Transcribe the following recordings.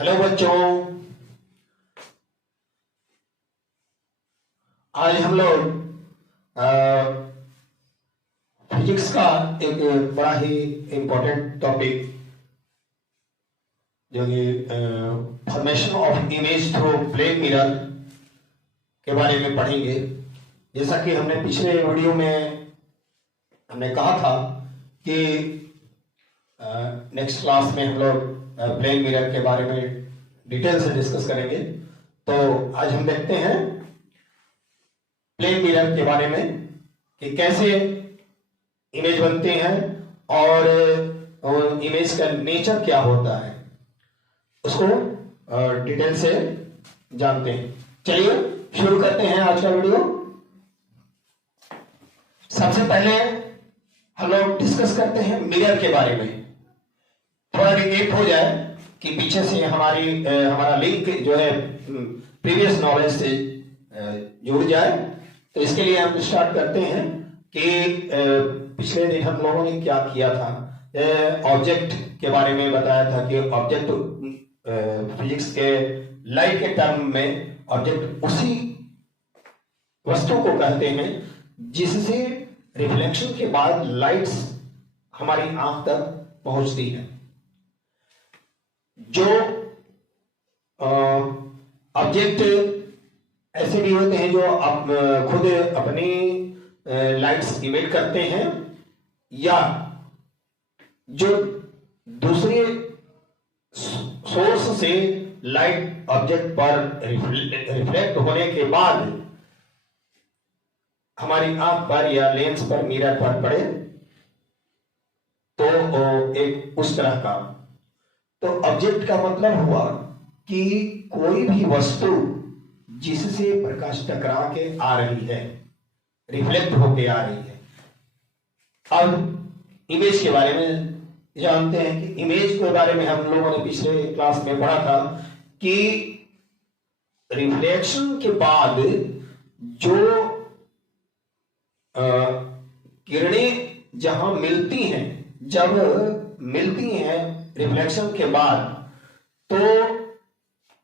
Hello बच्चों, आज हम लोग फिजिक्स का एक बड़ा ही इम्पोर्टेंट टॉपिक जो कि formation of image through plane mirror के बारे में पढ़ेंगे। जैसा कि हमने पिछले वीडियो में हमने कहा था कि नेक्स्ट क्लास में हम लोग प्लेन मिरर के बारे में डिटेल से डिस्कस करेंगे। तो आज हम देखते हैं प्लेन मिरर के बारे में कि कैसे इमेज बनते हैं और इमेज का नेचर क्या होता है, उसको डिटेल से जानते हैं। चलिए शुरू करते हैं आज का वीडियो। सबसे पहले हम लोग डिस्कस करते हैं मिरर के बारे में। थोड़ा रिकेप हो जाए कि पीछे से हमारा लिंक जो है प्रीवियस नॉलेज से जुड़ जाए। तो इसके लिए हम स्टार्ट करते हैं कि पिछले दिन हम लोगों ने क्या किया था। ऑब्जेक्ट के बारे में बताया था कि ऑब्जेक्ट फिजिक्स के लाइट के टर्म में ऑब्जेक्ट उसी वस्तु को कहते हैं जिससे रिफ्लेक्शन के बाद लाइट्स हमारी आंख तक पहुंचती है। जो ऑब्जेक्ट ऐसे भी होते हैं जो खुद अपनी लाइट्स इमिट करते हैं, या जो दूसरे सोर्स से लाइट ऑब्जेक्ट पर रिफ्लेक्ट होने के बाद हमारी आंख पर या लेंस पर मिरर पर पड़े, तो एक उस तरह का। तो ऑब्जेक्ट का मतलब हुआ कि कोई भी वस्तु जिससे प्रकाश टकरा के आ रही है, रिफ्लेक्ट होके आ रही है। अब इमेज के बारे में जानते हैं कि इमेज के बारे में हम लोगों ने पिछले क्लास में पढ़ा था कि रिफ्लेक्शन के बाद जो किरणें जहां मिलती हैं, जब मिलती हैं रिफ्लेक्शन के बाद, तो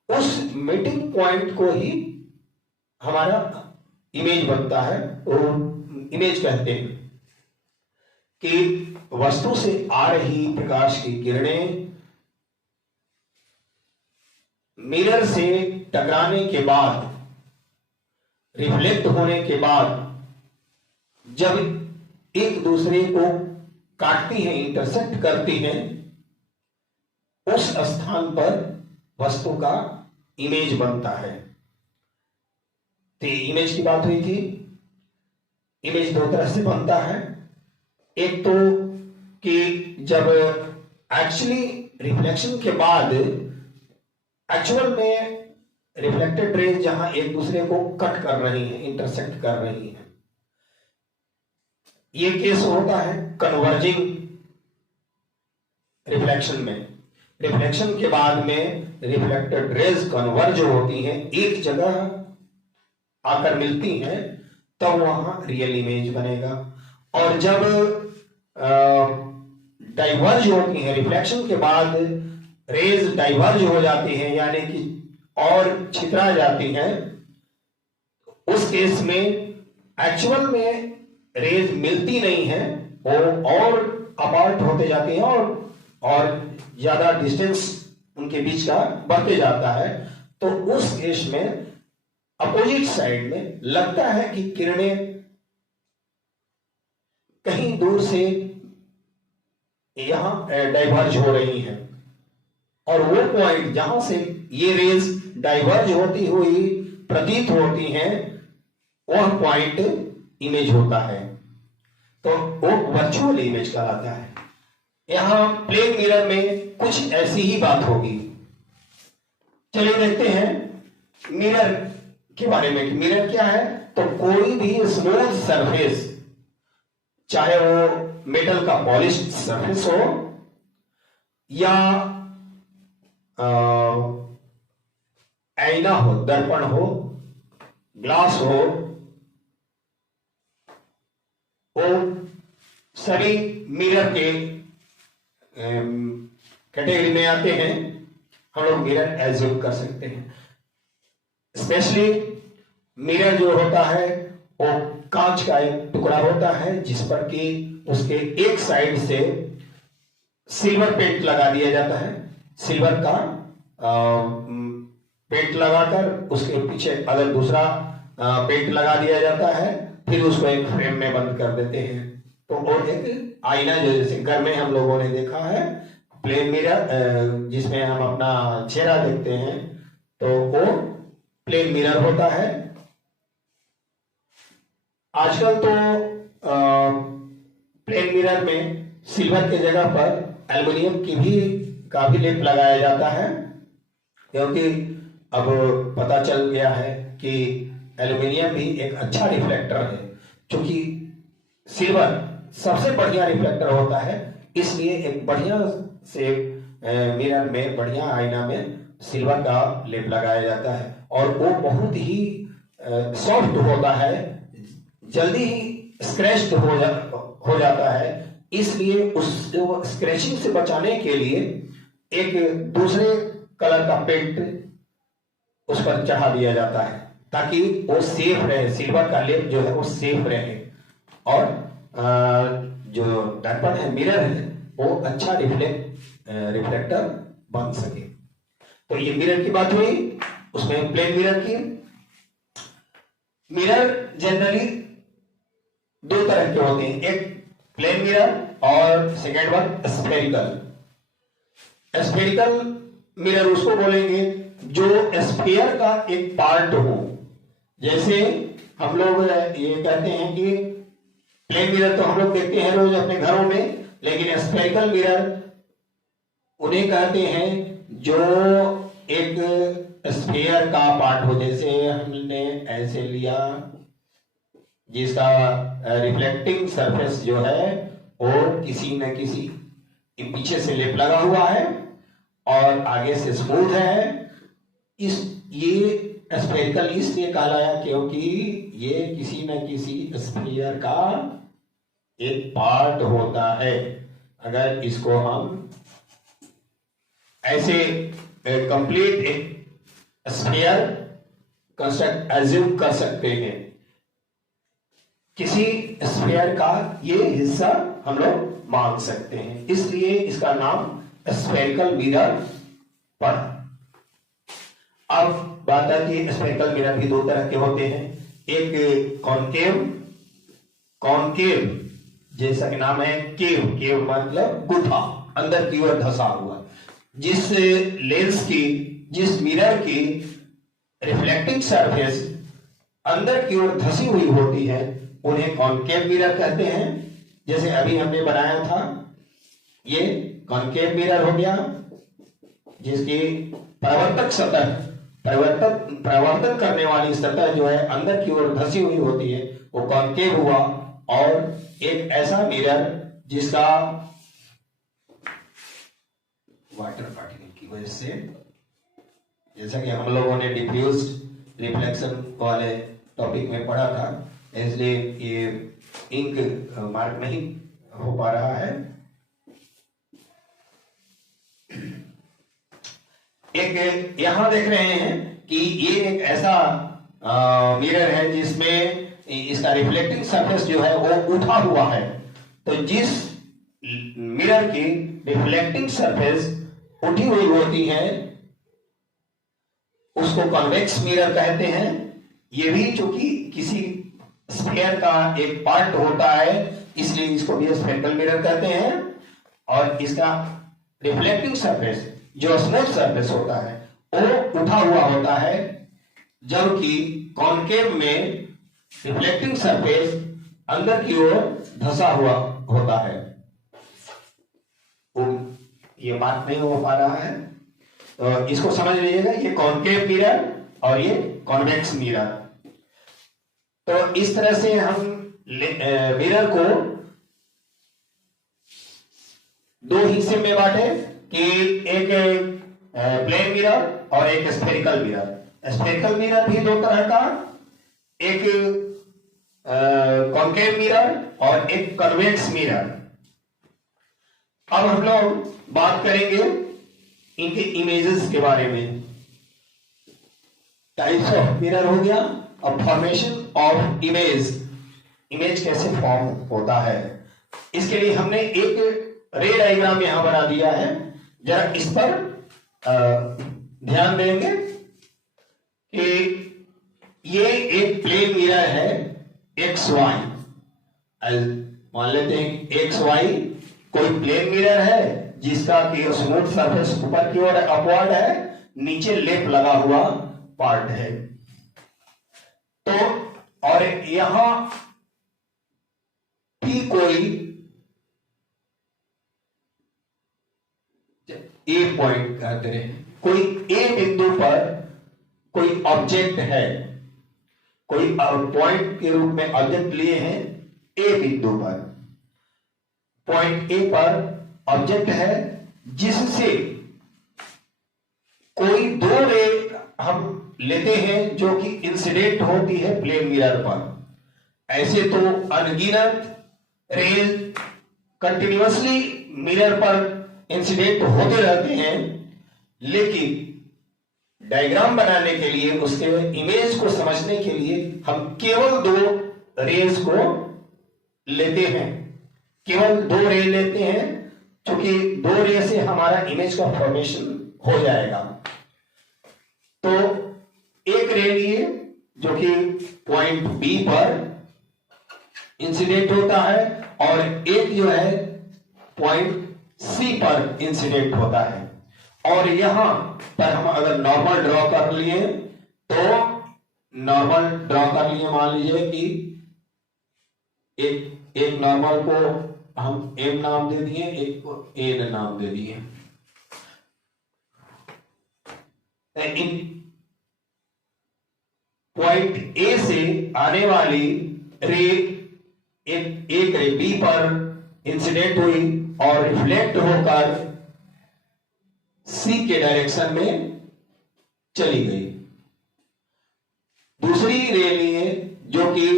उस मीटिंग पॉइंट को ही हमारा इमेज बनता है। और इमेज कहते हैं कि वस्तु से आ रही प्रकाश की किरणें मिरर से टकराने के बाद, रिफ्लेक्ट होने के बाद, जब एक दूसरे को काटती हैं, इंटरसेक्ट करती हैं, उस स्थान पर वस्तु का इमेज बनता है। तो इमेज की बात हुई थी। इमेज दो तरह से बनता है। एक तो कि जब एक्चुअली रिफ्लेक्शन के बाद एक्चुअल में रिफ्लेक्टेड रेज जहां एक दूसरे को कट कर रही हैं, इंटरसेक्ट कर रही हैं, ये केस होता है कन्वर्जिंग रिफ्लेक्शन में। रिफ्लेक्शन के बाद में रिफ्लेक्टेड रेज कन्वर्ज होती हैं, एक जगह आकर मिलती हैं, तब वहां रियल इमेज बनेगा। और जब डाइवर्ज होती हैं, रिफ्लेक्शन के बाद रेज डाइवर्ज हो जाती हैं, यानी कि और छितरा जाती हैं, उस केस में एक्चुअल में रेज मिलती नहीं है, वो और अपार्ट होते जाती हैं और ज्यादा डिस्टेंस उनके बीच का बढ़ते जाता है। तो उस केस में अपोजिट साइड में लगता है कि किरणें कहीं दूर से यहां डाइवर्ज हो रही हैं, और वो पॉइंट जहां से ये रेज डाइवर्ज होती हुई प्रतीत होती हैं, वह पॉइंट इमेज होता है। तो वो वर्चुअल इमेज कहलाता है। यहां प्लेन मिरर में कुछ ऐसी ही बात होगी। चलिए देखते हैं मिरर के बारे में कि मिरर क्या है। तो कोई भी स्मूथ सरफेस, चाहे वो मेटल का पॉलिश्ड सरफेस हो या आईना हो, दर्पण हो, ग्लास हो, वो सभी मिरर के कैटेगरी में आते हैं। हम लोग मिरर एज्यूम कर सकते हैं। स्पेशली मिरर जो होता है वो कांच का एक टुकड़ा होता है जिस पर कि उसके एक साइड से सिल्वर पेंट लगा दिया जाता है। सिल्वर का पेंट लगाकर उसके पीछे अगर दूसरा पेंट लगा दिया जाता है, फिर उसको एक फ्रेम में बंद कर देते हैं। तो वो एक आईना जो जैसे घर में हम लोगों ने देखा है प्लेन मिरर, जिसमें हम अपना चेहरा देखते हैं, तो वो प्लेन मिरर होता है। आजकल तो प्लेन मिरर में सिल्वर के जगह पर एल्युमिनियम की भी का भी लेप लगाया जाता है, क्योंकि अब पता चल गया है कि एल्युमिनियम भी एक अच्छा रिफ्लेक्टर है। क्योंकि सिल्वर सबसे बढ़िया रिफ्लेक्टर होता है, इसलिए एक बढ़िया से मिरर में, बढ़िया आईना में सिल्वर का लेप लगाया जाता है और वो बहुत ही सॉफ्ट होता है, जल्दी ही स्क्रैच हो जाता है। इसलिए उस स्क्रैचिंग से बचाने के लिए एक दूसरे कलर का पेंट उस पर चढ़ा दिया जाता है ताकि वो सेफ रहे, सिल्वर का लेप जो है वो सेफ रहे और जो दर्पण है, मिरर है, वो अच्छा रिफ्लेक्टर बन सके। तो ये मिरर की बात हुई, उसमें प्लेन मिरर की। मिरर जनरली दो तरह के होते हैं, एक प्लेन मिरर और second one spherical. Spherical mirror उसको बोलेंगे जो स्फीयर का एक पार्ट हो। जैसे हम लोग ये कहते हैं कि प्लेन मिरर तो हम लोग देखते हैं रोज अपने घरों में, लेकिन स्फेरिकल मिरर उन्हें कहते हैं जो एक स्फीयर का पार्ट हो। जैसे हमने ऐसे लिया जिसका रिफ्लेक्टिंग सरफेस जो है वो किसी न किसी पीछे से लेप लगा हुआ है और आगे से स्मूथ है। ये स्फेरिकल इसलिए कहलाया क्योंकि ये किसी न किसी स्फीयर का एक पार्ट होता है। अगर इसको हम ऐसे कंप्लीट एक स्फीयर कंस्ट्रक्ट एज्यूम कर सकते हैं, किसी स्फीयर का ये हिस्सा हम लोग मान सकते हैं, इसलिए इसका नाम स्फेरिकल मिरर पड़ा। अब बात आती है, स्फेरिकल मिरर भी दो तरह के होते हैं, एक कॉनकेव जैसा कि नाम है, केव मतलब गुफा, अंदर की ओर धंसा हुआ। जिस लेंस की, जिस मिरर की रिफ्लेक्टिंग सरफेस अंदर की ओर धंसी हुई होती है उन्हें कॉनकेव मिरर कहते हैं। जैसे अभी हमने बनाया था ये कॉनकेव मिरर हो गया, जिसकी परावर्तक सतह, परावर्तन करने वाली सतह जो है अंदर की ओर धंसी हुई होती है, वो कॉनकेव हुआ। और एक ऐसा मिरर जिसका वाटर पार्टिकल की वजह से, जैसा कि हम लोगों ने डिफ्यूज्ड रिफ्लेक्शन वाले टॉपिक में पढ़ा था, इसलिए ये इंक मार्क नहीं हो पा रहा है। एक यहां देख रहे हैं कि ये एक ऐसा मिरर है जिसमें इसका रिफ्लेक्टिंग सरफेस जो है वो उठा हुआ है। तो जिस मिरर की रिफ्लेक्टिंग सरफेस उठी हुई होती है उसको कॉन्वेक्स मिरर कहते हैं। ये भी चूंकि किसी स्फीयर का एक पार्ट होता है इसलिए इसको भी स्फेरिकल मिरर कहते हैं। और इसका रिफ्लेक्टिंग सरफेस जो स्मूथ सरफेस होता है वो उठा हुआ होता है, जबकि कॉनकेव में रिफ्लेक्टिंग सरफेस अंदर की ओर धंसा हुआ होता है। ये बात नहीं हो पा रहा है तो इसको समझ लीजिएगा, ये कॉनकेव मिरर और ये कॉन्वेक्स मिरर। तो इस तरह से हम मिरर को दो हिस्से में बांटे कि एक प्लेन मिरर और एक स्फेरिकल मिरर। स्फेरिकल मिरर भी दो तरह का, एक कॉनकेव मिरर और एक कन्वेक्स मिरर। अब हम लोग बात करेंगे इनके इमेजेस के बारे में। टाइप्स ऑफ मिरर हो गया। अब फॉर्मेशन ऑफ इमेज, इमेज कैसे फॉर्म होता है, इसके लिए हमने एक रे डायग्राम यहां बना दिया है। जरा इस पर ध्यान देंगे कि ये एक प्लेन मिरर है एक्स वाई। मान लेते हैं एक्स वाई कोई प्लेन मिरर है जिसका कि स्मूथ सरफेस ऊपर की ओर अपवर्ड है, नीचे लेप लगा हुआ पार्ट है। तो और यहां भी कोई ए पॉइंट कहते हैं, कोई ए बिंदु पर कोई ऑब्जेक्ट है, कोई पॉइंट के रूप में ऑब्जेक्ट लिए हैं ए बिंदु पर। पॉइंट ए पर ऑब्जेक्ट है जिससे कोई दो रे हम लेते हैं जो कि इंसिडेंट होती है प्लेन मिरर पर। ऐसे तो अनगिनत रेज कंटिन्यूअसली मिरर पर इंसिडेंट होते रहते हैं, लेकिन डायग्राम बनाने के लिए, उसके इमेज को समझने के लिए हम केवल दो रेज को लेते हैं, केवल दो रे लेते हैं, क्योंकि दो रे से हमारा इमेज का फॉर्मेशन हो जाएगा। तो एक रे लिए जो कि पॉइंट बी पर इंसिडेंट होता है और एक जो है पॉइंट सी पर इंसिडेंट होता है। और यहां पर हम अगर नॉर्मल ड्रॉ कर लिए तो नॉर्मल ड्रॉ कर लिए, मान लीजिए कि एक नॉर्मल को हम एम नाम दे दिए, एक को ए नाम दे दिए। इन पॉइंट ए से आने वाली रे एक रे बी पर इंसिडेंट हुई और रिफ्लेक्ट होकर सी के डायरेक्शन में चली गई। दूसरी रे लिए जो कि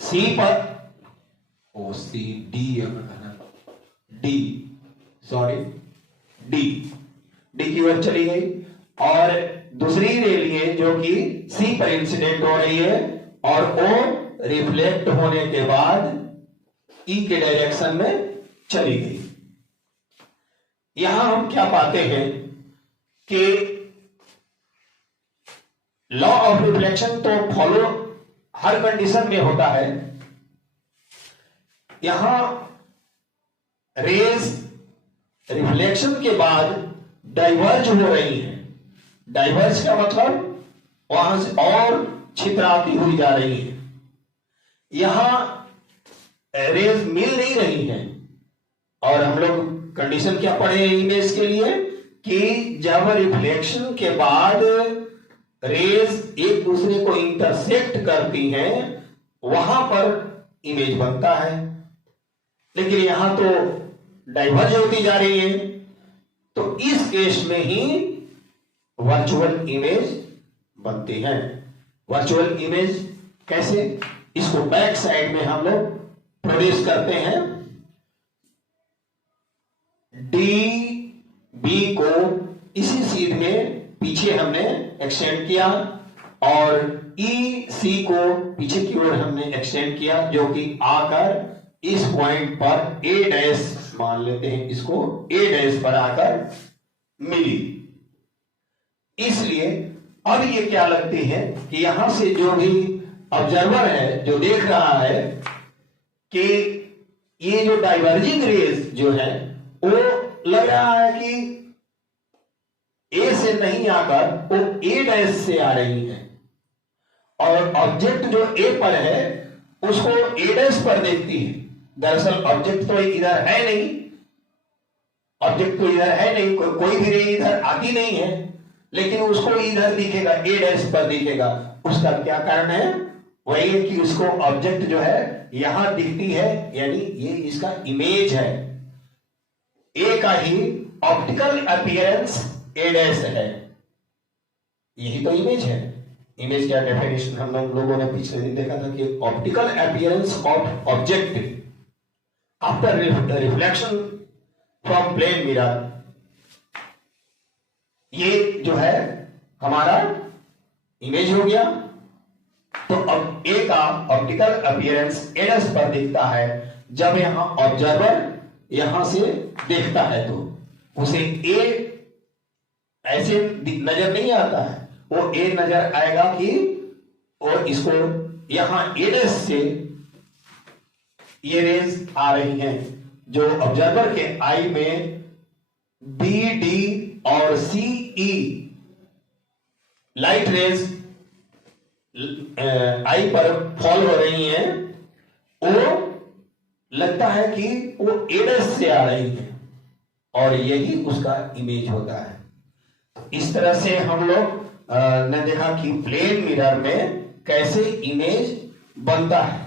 सी पर C D D sorry D की ओर चली गई, और दूसरी रे लिए जो कि सी पर इंसिडेंट हो रही है और वो रिफ्लेक्ट होने के बाद ई के डायरेक्शन में चली गई। यहां हम क्या पाते हैं कि लॉ ऑफ रिफ्लेक्शन तो फॉलो हर कंडीशन में होता है। यहां रेज रिफ्लेक्शन के बाद डाइवर्ज हो रही है। डाइवर्ज का मतलब वहां से और छितराती हुई जा रही है। यहां रेज मिल नहीं रही है। और हम लोग कंडीशन क्या पढ़े इमेज के लिए कि जब रिफ्लेक्शन के बाद रेज एक दूसरे को इंटरसेक्ट करती हैं वहां पर इमेज बनता है, लेकिन यहां तो डाइवर्ज होती जा रही है। तो इस केस में ही वर्चुअल इमेज बनती है। वर्चुअल इमेज कैसे, इसको बैक साइड में हम लोग प्रोड्यूस करते हैं। डी बी को इसी सीध में पीछे हमने एक्सटेंड किया और ई सी को पीछे की ओर हमने एक्सटेंड किया, जो कि आकर इस पॉइंट पर ए डैश, मान लेते हैं इसको ए डैश पर आकर मिली। इसलिए अब ये क्या लगती है कि यहां से जो भी ऑब्जर्वर है, जो देख रहा है कि ये जो डाइवर्जिंग रेज जो है वो लग रहा है कि ए से नहीं आकर वो ए डैश से आ रही है, और ऑब्जेक्ट जो ए पर है उसको ए डैश पर देखती है। दरअसल ऑब्जेक्ट तो इधर है नहीं, ऑब्जेक्ट तो इधर है नहीं, कोई भी रे इधर आती नहीं है, लेकिन उसको इधर दिखेगा, ए डैश पर दिखेगा। उसका क्या कारण है? वही है कि उसको ऑब्जेक्ट जो है यहां दिखती है, यानी ये इसका इमेज है। ए का ही ऑप्टिकल अपीयरेंस ए डैश है, यही तो इमेज है। इमेज क्या डेफिनेशन हम लोगों ने पिछले दिन देखा था कि optical appearance of object after reflection from plane mirror. ये जो है हमारा इमेज हो गया। तो अब ए का ऑप्टिकल अपीयरेंस एडस पर दिखता है जब यहां ऑब्जर्वर यहां से देखता है तो उसे ए ऐसे नजर नहीं आता है, वो ए नजर आएगा कि और इसको यहां एडस से ये रेज आ रही हैं जो ऑब्जर्वर के आई में बी डी और सी ई लाइट रेज आई पर फॉल हो रही हैं, वो लगता है कि वो एडस से आ रही है और यही उसका इमेज होता है। इस तरह से हम लोग ने देखा कि प्लेन मिरर में कैसे इमेज बनता है।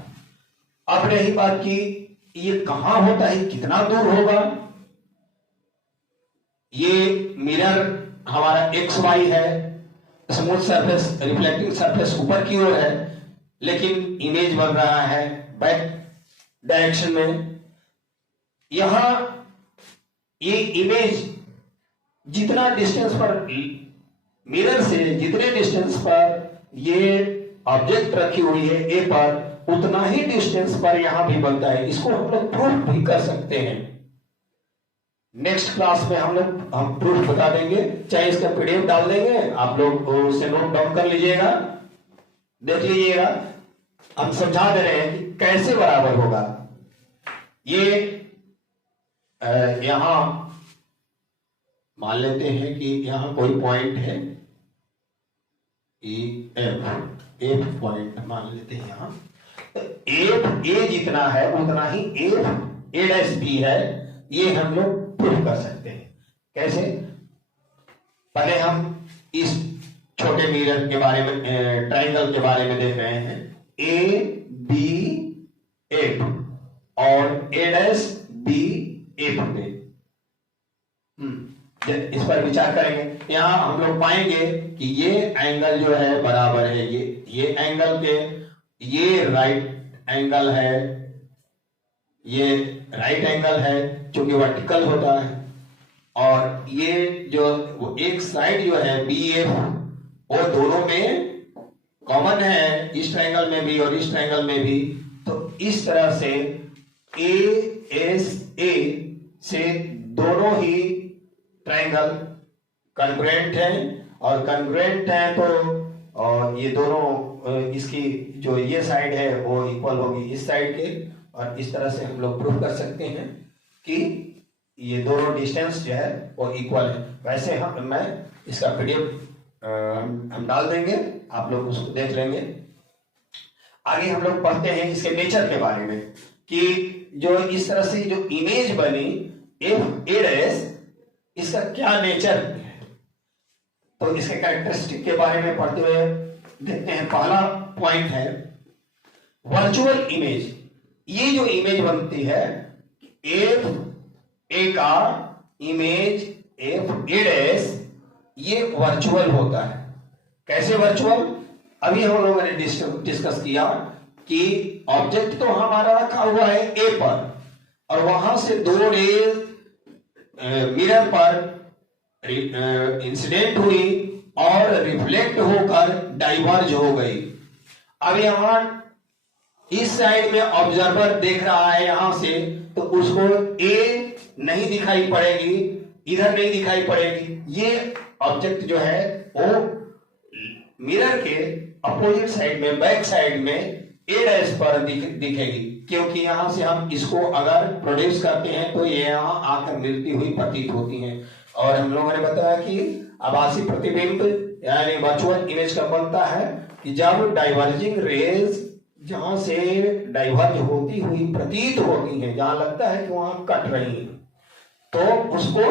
अब रही बात कि ये कहां होता है, कितना दूर होगा। ये मिरर हमारा एक्स वाई है, स्मूथ सरफेस रिफ्लेक्टिंग सरफेस ऊपर की ओर है, लेकिन इमेज बन रहा है बैक डायरेक्शन में। यहां ये इमेज जितना डिस्टेंस पर मिरर से जितने डिस्टेंस पर ये ऑब्जेक्ट रखी हुई है ए पर, उतना ही डिस्टेंस पर यहां भी बनता है। इसको हम लोग प्रूफ भी कर सकते हैं। नेक्स्ट क्लास में हम प्रूफ बता देंगे, चाहे इसका पीडीएफ डाल देंगे, आप लोग उसे नोट डाउन कर लीजिएगा, देख लीजिएगा। हम समझा दे रहे हैं कि कैसे बराबर होगा। ये यहां मान लेते हैं कि यहां कोई पॉइंट है एफ पॉइंट मान लेते हैं यहां। एफ ए जितना है उतना ही एफ ए डैश बी है, ये हम लोग प्रूफ कर सकते हैं। कैसे? पहले हम इस छोटे मिरर के बारे में, ट्राइंगल के बारे में देख रहे हैं। ए बी एफ और ए डैश बी एफ पे इस पर विचार करेंगे। यहां हम लोग पाएंगे कि ये एंगल जो है बराबर है ये एंगल के, ये राइट एंगल है, ये राइट एंगल है जो कि वर्टिकल होता है, और ये जो एक साइड जो है बी एफ वो दोनों में कॉमन है, इस ट्रायंगल में भी और इस ट्रायंगल में भी। तो इस तरह से ए एस ए से दोनों ही ट्रायंगल कॉन्ग्रुएंट है, और कॉन्ग्रुएंट है तो और ये दोनों इसकी जो ये साइड है वो इक्वल होगी इस साइड के, और इस तरह से हम लोग प्रूव कर सकते हैं कि ये दोनों डिस्टेंस जो है वो इक्वल है। वैसे मैं इसका पीडीएफ हम डाल देंगे, आप लोग उसको देख लेंगे। आगे हम लोग पढ़ते हैं इसके नेचर के बारे में कि जो इस तरह से जो इमेज बनी एफ ए डैश, इसका क्या नेचर है। तो इसके कैरेक्टरिस्टिक के बारे में पढ़ते हुए देखते हैं। पहला पॉइंट है वर्चुअल इमेज। ये जो इमेज बनती है एफ ए का इमेज एफ ए डैश, ये वर्चुअल होता है। कैसे वर्चुअल? अभी हम लोगों ने डिस्कस किया कि ऑब्जेक्ट तो हमारा रखा हुआ है ए पर, और वहां से दो रेज मिरर पर इंसिडेंट हुई और रिफ्लेक्ट होकर डाइवर्ज हो गई। अब यहां इस साइड में ऑब्जर्वर देख रहा है यहां से, तो उसको ए नहीं दिखाई पड़ेगी, इधर नहीं दिखाई पड़ेगी। ये ऑब्जेक्ट जो है वो मिरर के अपोजिट साइड में, बैक साइड में ए डैश पर दिखेगी, क्योंकि यहां से हम इसको अगर प्रोड्यूस करते हैं तो ये यहां आकर मिलती हुई प्रतीत होती हैं। और हम लोगों ने बताया कि आभासी प्रतिबिंब यानी वर्चुअल इमेज का बनता है कि जब डाइवर्जिंग रेज जहां से डाइवर्ज होती हुई प्रतीत होती हैं, जहां लगता है कि वहां कट रही हैं, तो उसको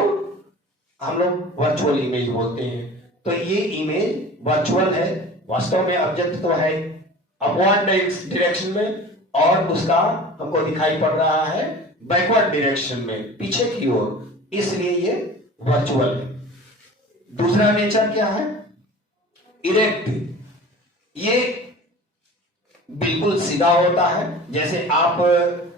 हम लोग वर्चुअल इमेज बोलते हैं। तो ये इमेज वर्चुअल है। वास्तव में ऑब्जेक्ट तो है अपवर्ड डायरेक्शन में, और उसका हमको दिखाई पड़ रहा है बैकवर्ड डायरेक्शन में, पीछे की ओर, इसलिए ये वर्चुअल है। दूसरा नेचर क्या है? इरेक्ट। ये बिल्कुल सीधा होता है। जैसे आप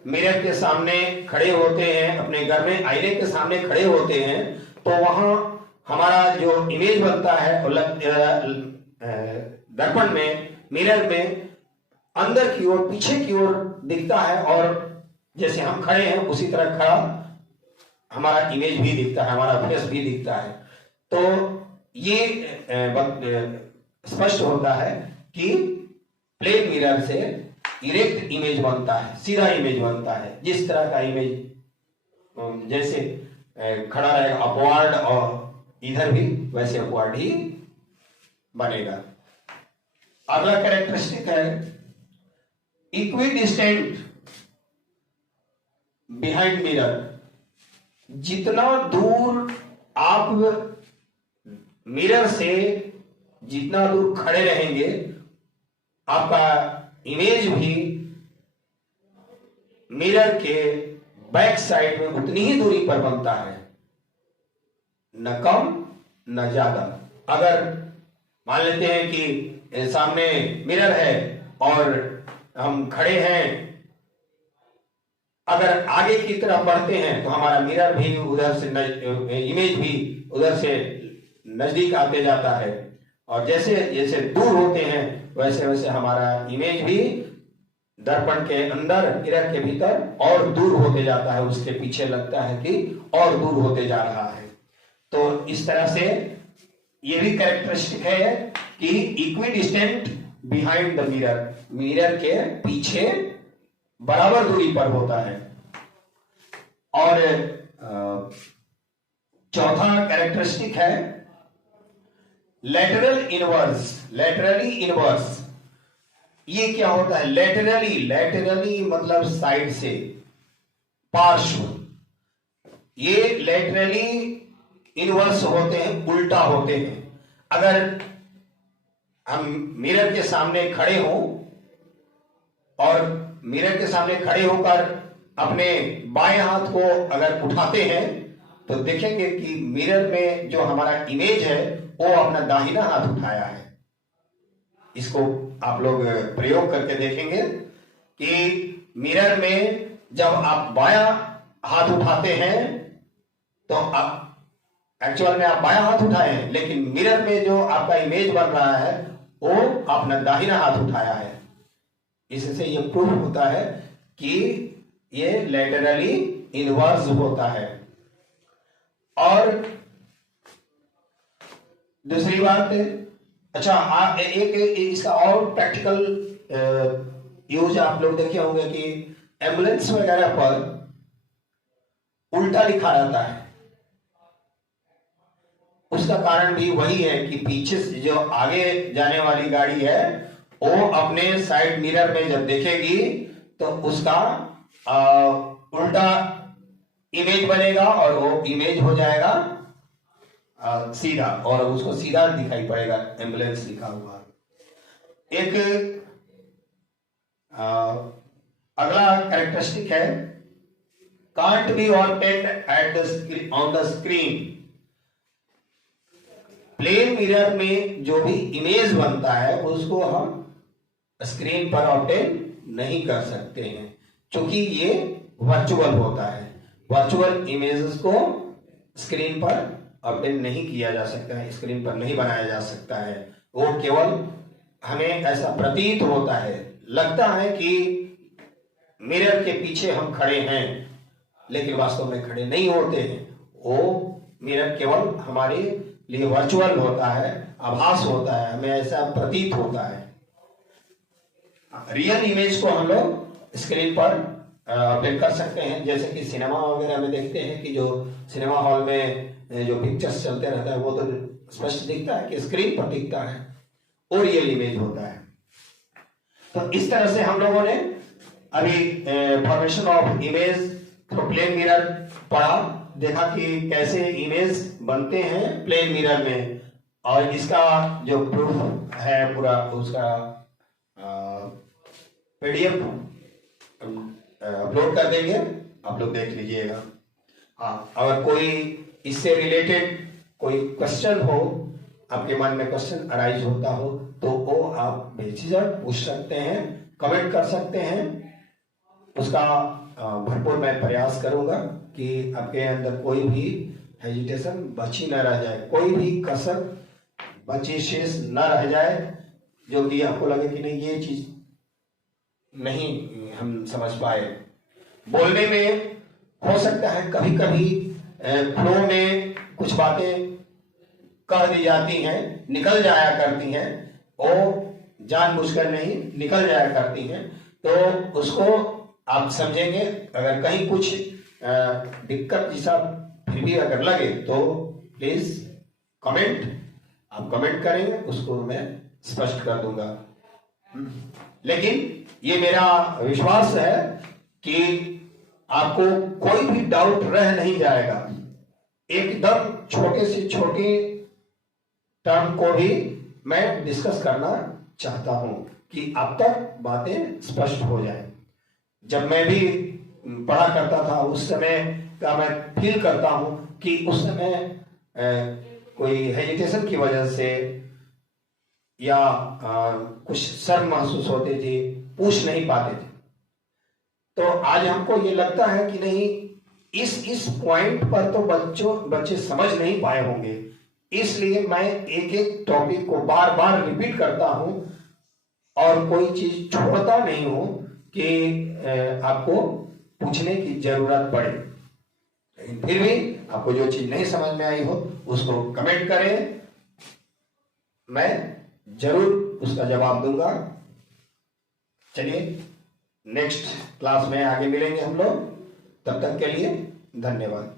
मिरर के सामने खड़े होते हैं, अपने घर में आईने के सामने खड़े होते हैं, तो वहां हमारा जो इमेज बनता है दर्पण में, मिरर में अंदर की ओर, पीछे की ओर दिखता है, और जैसे हम खड़े हैं उसी तरह खड़ा हमारा इमेज भी दिखता है, हमारा फेस भी दिखता है। तो ये स्पष्ट होता है कि प्लेन मिरर से इरेक्ट इमेज बनता है, सीधा इमेज बनता है। जिस तरह का इमेज जैसे खड़ा रहेगा अपवर्ड और इधर भी वैसे अपवर्ड ही बनेगा। अगला कैरेक्टरिस्टिक है इक्विडिस्टेंट बिहाइंड मिरर। जितना दूर आप मिरर से जितना दूर खड़े रहेंगे, आपका इमेज भी मिरर के बैक साइड में उतनी ही दूरी पर बनता है, न कम न ज्यादा। अगर मान लेते हैं कि सामने मिरर है और हम खड़े हैं, अगर आगे की तरफ बढ़ते हैं तो हमारा मिरर भी उधर से इमेज भी उधर से नजदीक आते जाता है, और जैसे जैसे दूर होते हैं वैसे वैसे हमारा इमेज भी दर्पण के अंदर, मिरर के भीतर और दूर होते जाता है। उसके पीछे लगता है कि और दूर होते जा रहा है। तो इस तरह से ये भी कैरेक्टरिस्टिक है कि equidistant behind the mirror, mirror के पीछे बराबर दूरी पर होता है। और चौथा कैरेक्टरिस्टिक है लेटरल इनवर्स, लेटरली इनवर्स। ये क्या होता है? लेटरली, लेटरली मतलब साइड से, पार्श्व। ये लेटरली इनवर्स होते हैं, उल्टा होते हैं। अगर हम मिरर के सामने खड़े हों और मिरर के सामने खड़े होकर अपने बाएं हाथ को अगर उठाते हैं तो देखेंगे कि मिरर में जो हमारा इमेज है वो अपना दाहिना हाथ उठाया है। इसको आप लोग प्रयोग करके देखेंगे कि मिरर में जब आप बायां हाथ उठाते हैं तो आप एक्चुअल में आप बायां हाथ उठाए हैं, लेकिन मिरर में जो आपका इमेज बन रहा है वो अपना दाहिना हाथ उठाया है। इससे ये प्रूफ होता है कि ये लेटरली इनवर्स होता है। और दूसरी बात, अच्छा एक इसका और प्रैक्टिकल यूज आप लोग देखे होंगे कि एम्बुलेंस वगैरह पर उल्टा लिखा रहता है। उसका कारण भी वही है कि पीछे से जो आगे जाने वाली गाड़ी है वो अपने साइड मिरर में जब देखेगी तो उसका उल्टा इमेज बनेगा और वो इमेज हो जाएगा सीधा, और उसको सीधा दिखाई पड़ेगा एम्बुलेंस लिखा हुआ। एक अगला कैरेक्टरिस्टिक है can't be obtained at on the screen. Plane mirror में जो भी इमेज बनता है उसको हम स्क्रीन पर ऑब्टेन नहीं कर सकते हैं, क्योंकि ये वर्चुअल होता है। वर्चुअल इमेजेस को स्क्रीन पर ऑब्टेन नहीं किया जा सकता है, स्क्रीन पर नहीं बनाया जा सकता है। वो केवल हमें ऐसा प्रतीत होता है, लगता है कि मिरर के पीछे हम खड़े हैं, लेकिन वास्तव में खड़े नहीं होते हैं। वो मिरर केवल हमारे लिए वर्चुअल होता है, आभास होता है, हमें ऐसा प्रतीत होता है। रियल इमेज को हम लोग स्क्रीन पर ऑब्टेन कर सकते हैं, जैसे कि सिनेमा वगैरह में देखते हैं कि जो सिनेमा हॉल में जो पिक्चर्स चलते रहता है वो तो स्पष्ट दिखता है कि स्क्रीन पर दिखता है, वो रियल इमेज होता है। तो इस तरह से हम लोगों ने अभी formation of image through plane mirror पढ़ा, देखा कि कैसे इमेज बनते हैं प्लेन मिरर में, और इसका जो प्रूफ है पूरा उसका पीडीएफ अपलोड कर देंगे, आप लोग देख लीजिएगा। हाँ, अगर कोई इससे रिलेटेड कोई क्वेश्चन हो, आपके मन में क्वेश्चन अराइज होता हो, तो वो आप बेझिझक पूछ सकते हैं, कमेंट कर सकते हैं। उसका भरपूर मैं प्रयास करूंगा कि आपके अंदर कोई भी हेजिटेशन बची न रह जाए, कोई भी कसर बची शेष न रह जाए, जो कि आपको लगे कि नहीं ये चीज नहीं हम समझ पाए। बोलने में हो सकता है कभी कभी फ्लो में कुछ बातें कह दी जाती हैं, निकल जाया करती हैं, और जानबूझकर नहीं निकल जाया करती हैं, तो उसको आप समझेंगे। अगर कहीं कुछ दिक्कत जैसा फिर भी अगर लगे तो प्लीज आप कमेंट करेंगे, उसको मैं स्पष्ट कर दूंगा। लेकिन ये मेरा विश्वास है कि आपको कोई भी डाउट रह नहीं जाएगा। एकदम छोटे से छोटे टर्म को भी मैं डिस्कस करना चाहता हूं कि अब तक बातें स्पष्ट हो जाए। जब मैं भी पढ़ा करता था उस समय का मैं फील करता हूं कि उस समय कोई हेजिटेशन की वजह से या कुछ शर्म महसूस होते थे, पूछ नहीं पाते थे। तो आज हमको ये लगता है कि नहीं, इस पॉइंट पर तो बच्चे समझ नहीं पाए होंगे, इसलिए मैं एक एक टॉपिक को बार बार रिपीट करता हूं और कोई चीज छोड़ता नहीं हूं कि आपको पूछने की जरूरत पड़े। लेकिन फिर भी आपको जो चीज नहीं समझ में आई हो उसको कमेंट करें, मैं जरूर उसका जवाब दूंगा। चलिए नेक्स्ट क्लास में आगे मिलेंगे हम लोग, तब तक के लिए धन्यवाद।